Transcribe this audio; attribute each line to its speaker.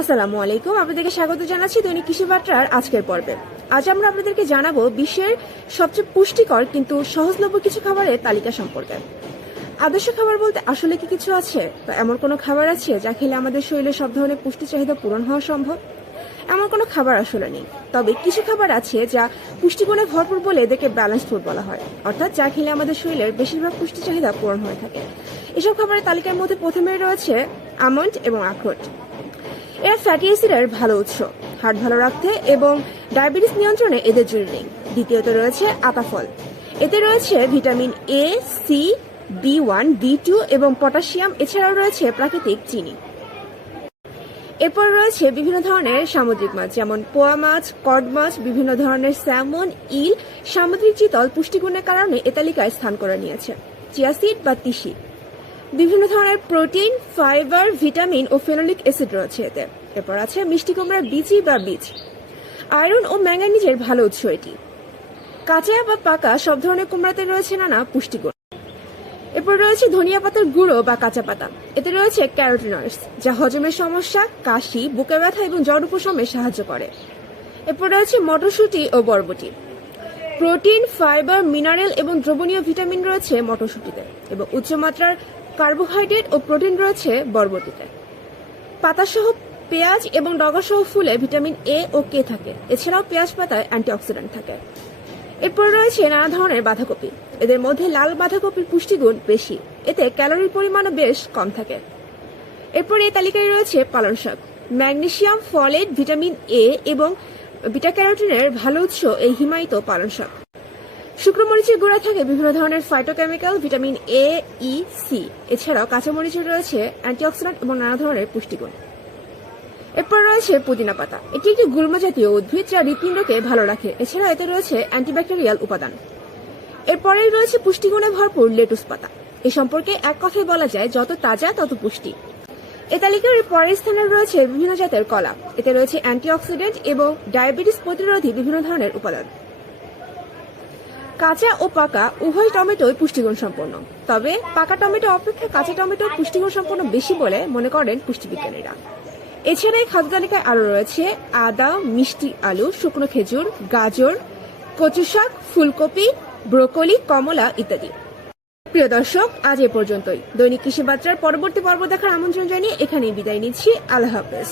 Speaker 1: আসসালামু আলাইকুম, আপনাদেরকে স্বাগত জানাচ্ছি দৈনিক কৃষি বার্তার আজকের পর্বে। আজ আমরা আপনাদেরকে জানাব বিশ্বের সবচেয়ে পুষ্টিকর কিন্তু সহজলভ্য কিছু খাবারের তালিকা সম্পর্কে। আদর্শ খাবার বলতে আসলে কি কিছু আছে? বা এমন কোনো খাবার আছে যা খেলে আমাদের শরীরে সব ধরনের পুষ্টি চাহিদা পূরণ হওয়া সম্ভব? এমন কোনো খাবার আসলে নেই। তবে কিছু খাবার আছে যা পুষ্টিগুণে ভরপুর বলে এদেরকে ব্যালেন্স ফুড বলা হয়, অর্থাৎ যা খেলে আমাদের শরীরের বেশিরভাগ পুষ্টি চাহিদা পূরণ হয়ে থাকে। এসব খাবারের তালিকার মধ্যে প্রথমে রয়েছে আমন্ড এবং আখরোট। এরা ফ্যাটি অ্যাসিডের ভালো উৎস। হার্ট ভালো রাখতে এবং ডায়াবেটিস নিয়ন্ত্রণে এদের জরুরি। দ্বিতীয়ত রয়েছে আতা ফল এতে রয়েছে vitamin A C B one B two এবং পটাশিয়াম এছাড়াও রয়েছে প্রাকৃতিক চিনি। এরপর রয়েছে বিভিন্ন ধরনের সামুদ্রিক মাছ, যেমন পোয়া মাছ, কড মাছ, বিভিন্ন ধরনের স্যামন ইল, সামুদ্রিক চিতল পুষ্টিগুণের কারণে এ তালিকায় স্থান করে নিয়েছে। চিয়াসিড বা তিসি। বিভিন্ন ধরনের প্রোটিন, ফাইবার, ভিটামিন ও ফেনোলিক অ্যাসিড রয়েছে এতে। এরপর আছে মিষ্টি কুমড়ার বিচি বা বীজ। আয়রন ও ম্যাঙ্গানিজের ভালো উৎস এটি। কাঁচা বা পাকা সব ধরনের কুমড়াতে রয়েছে নানা পুষ্টিগুণ। এরপর রয়েছে ধনিয়া পাতার গুঁড়ো বা কাঁচা পাতা। এতে রয়েছে ক্যারোটিনয়েডস যা হজমের সমস্যা, কাশি বুকে ব্যথা এবং জ্বর উপশমে সাহায্য করে। এরপর রয়েছে মটরশুঁটি ও বরবটি। প্রোটিন, ফাইবার, মিনারেল এবং দ্রবণীয় ভিটামিন রয়েছে মটরশুঁটিতে এবং উচ্চমাত্রার কার্বোহাইড্রেট ও প্রোটিন রয়েছে বরবটিতে। পাতাসহ পেঁয়াজ এবং ডগাসহ ফুলে ভিটামিন এ ও কে থাকে। এছাড়াও পেঁয়াজ পাতায় অ্যান্টিঅক্সিডেন্ট থাকে। এরপরে রয়েছে নানা ধরনের বাঁধাকপি। এদের মধ্যে লাল বাঁধাকপির পুষ্টিগুণ বেশি। এতে ক্যালোরির পরিমাণও বেশ কম থাকে। এরপর এই তালিকায় রয়েছে পালং শাক। ম্যাগনেসিয়াম, ফলেট, ভিটামিন এ এবং বিটা ক্যারোটিনের ভালো উৎস এই হিমায়িত পালং শাক। শুক্রমরিচের গোড়ায় থাকে বিভিন্ন ধরনের phytochemical vitamin A E C এছাড়াও কাঁচামরিচে রয়েছে অ্যান্টিঅক্সিডেন্ট এবং নানা ধরনের পুষ্টিগুণ। এরপর রয়েছে পুদিনা পাতা। এটি একটি গুল্ম জাতীয় উদ্ভিদ যা হৃৎপিণ্ডকে ভালো রাখে। এছাড়া এতে রয়েছে অ্যান্টিব্যাকটেরিয়াল উপাদান। এরপরে রয়েছে পুষ্টিগুণে ভরপুর লেটুস পাতা। এ সম্পর্কে এক কথায় বলা যায়, যত তাজা, তত পুষ্টি। এ তালিকার পরের স্থানে রয়েছে বিভিন্ন জাতের কলা। এতে রয়েছে অ্যান্টিঅক্সিডেন্ট এবং ডায়াবেটিস প্রতিরোধী বিভিন্ন ধরনের উপাদান। কাঁচা ও পাকা উভয় টমেটোই পুষ্টিগুণ সম্পন্ন। তবে পাকা টমেটো অপেক্ষা কাঁচা টমেটো পুষ্টিগুণ সম্পন্ন বেশি বলে মনে করেন পুষ্টিবিজ্ঞানীরা। এছাড়া এই খাদ্য তালিকায় আরও রয়েছে আদা, মিষ্টি আলু, শুকনো খেজুর, গাজর কচু শাক, ফুলকপি, ব্রোকলি, কমলা ইত্যাদি। প্রিয় দর্শক, আজ এ পর্যন্তই। দৈনিক কৃষি বার্তার পরবর্তী পর্ব দেখার আমন্ত্রণ জানিয়ে এখানেই বিদায় নিচ্ছি। আল্লাহ হাফেজ।